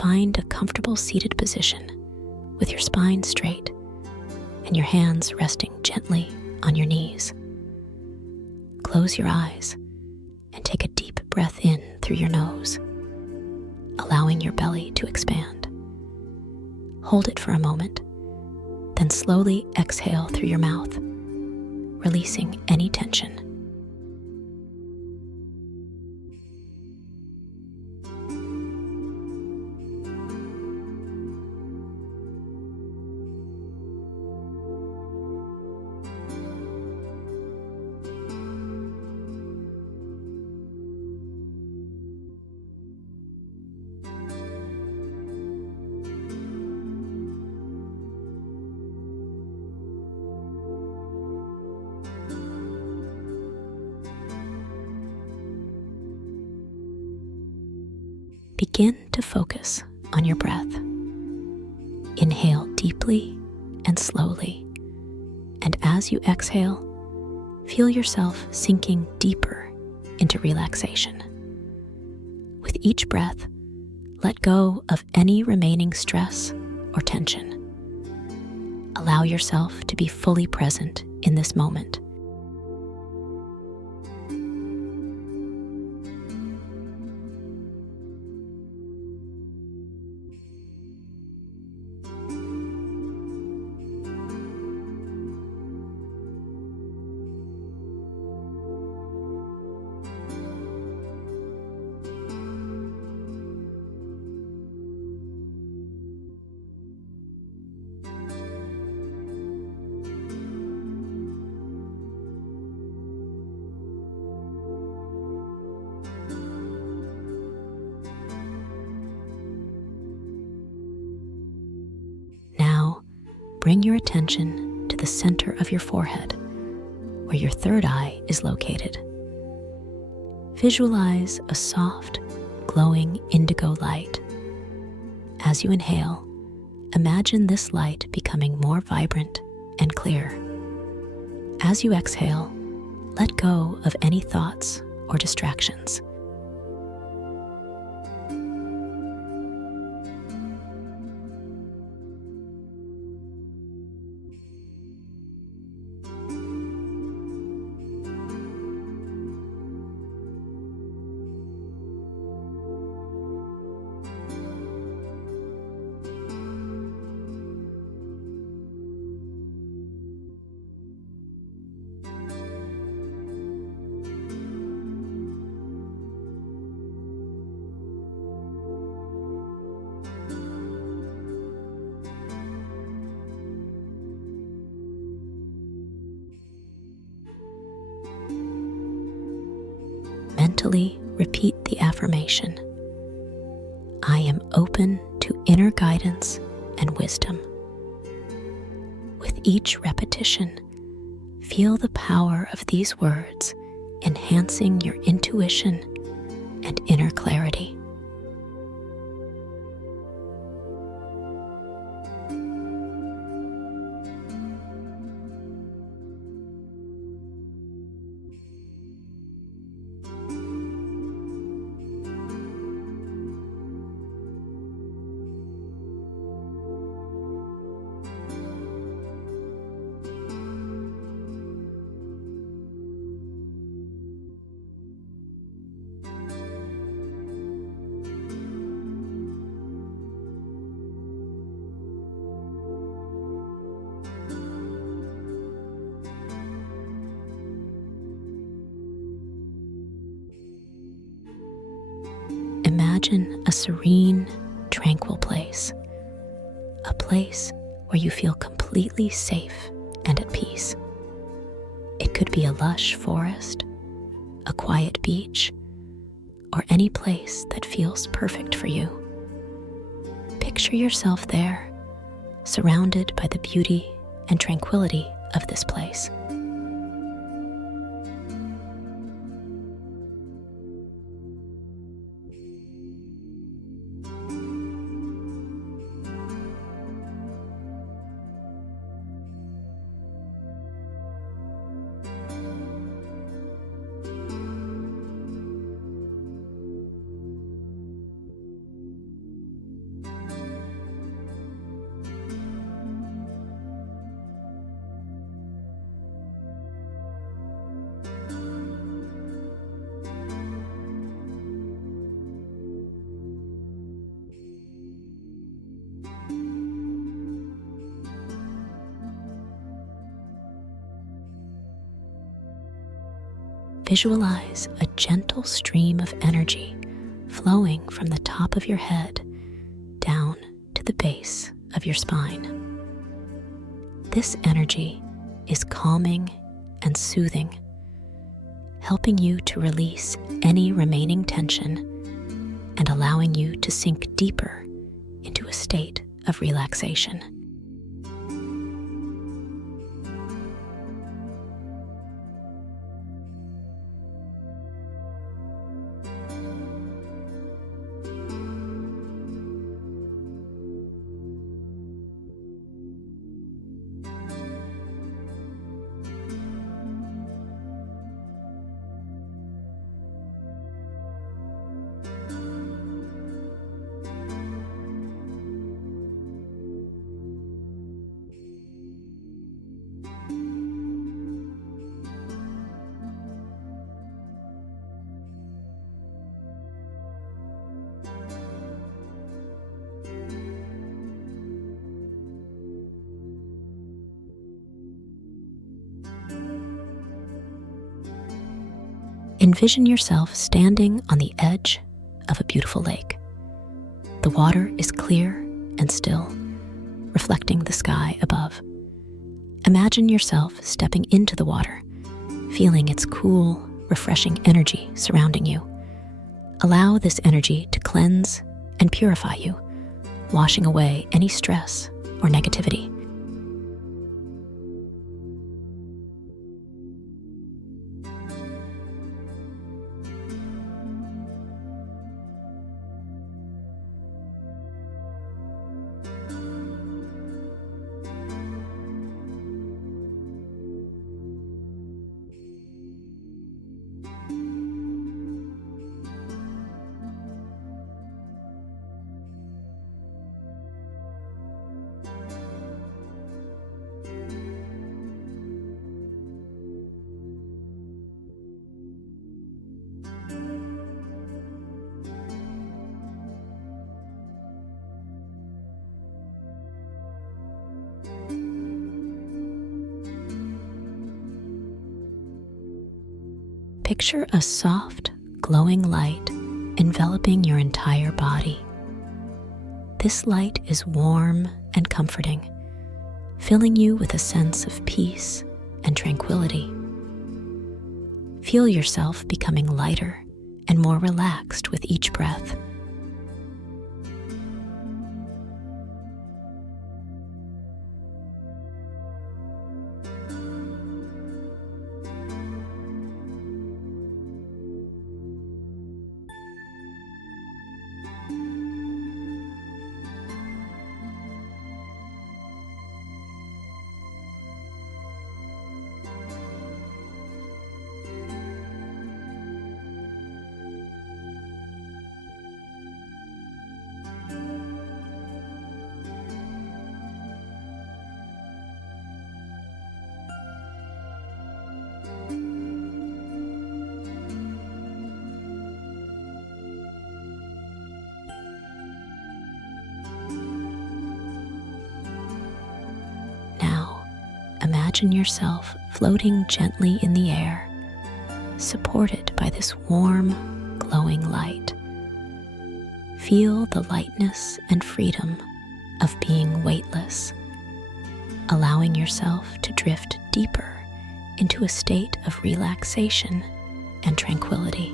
find a comfortable seated position with your spine straight and your hands resting gently on your knees. Close your eyes and take a deep breath in through your nose, allowing your belly to expand. Hold it for a moment, then slowly exhale through your mouth, releasing any tension. Begin to focus on your breath. Inhale deeply and slowly, and as you exhale, feel yourself sinking deeper into relaxation. With each breath, let go of any remaining stress or tension. Allow yourself to be fully present in this moment. Bring your attention to the center of your forehead, where your third eye is located. Visualize a soft, glowing indigo light. As you inhale, imagine this light becoming more vibrant and clear. As you exhale, let go of any thoughts or distractions. Mentally repeat the affirmation: I am open to inner guidance and wisdom. With each repetition, feel the power of these words enhancing your intuition and inner clarity. Imagine a serene, tranquil place, a place where you feel completely safe and at peace. It could be a lush forest, a quiet beach, or any place that feels perfect for you. Picture yourself there, surrounded by the beauty and tranquility of this place. Visualize a gentle stream of energy flowing from the top of your head down to the base of your spine. This energy is calming and soothing, helping you to release any remaining tension and allowing you to sink deeper into a state of relaxation. Envision yourself standing on the edge of a beautiful lake. The water is clear and still, reflecting the sky above. Imagine yourself stepping into the water, feeling its cool, refreshing energy surrounding you. Allow this energy to cleanse and purify you, washing away any stress or negativity. Picture a soft, glowing light enveloping your entire body. This light is warm and comforting, filling you with a sense of peace and tranquility. Feel yourself becoming lighter and more relaxed with each breath. Imagine yourself floating gently in the air, supported by this warm, glowing light. Feel the lightness and freedom of being weightless, allowing yourself to drift deeper into a state of relaxation and tranquility.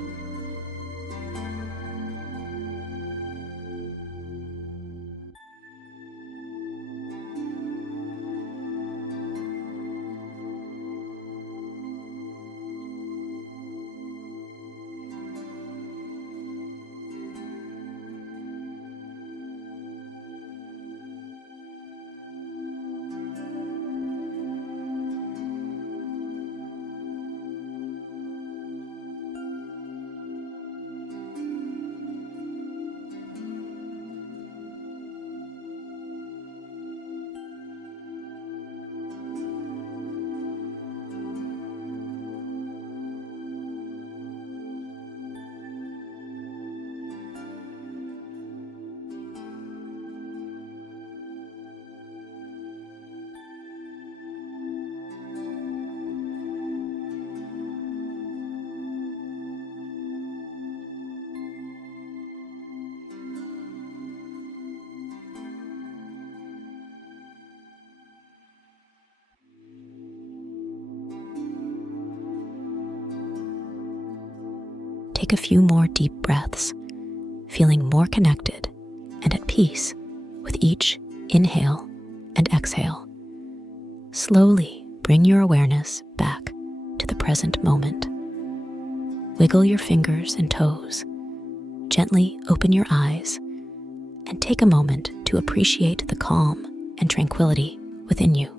take a few more deep breaths, feeling more connected and at peace with each inhale and exhale. Slowly bring your awareness back to the present moment. Wiggle your fingers and toes. Gently open your eyes and take a moment to appreciate the calm and tranquility within you.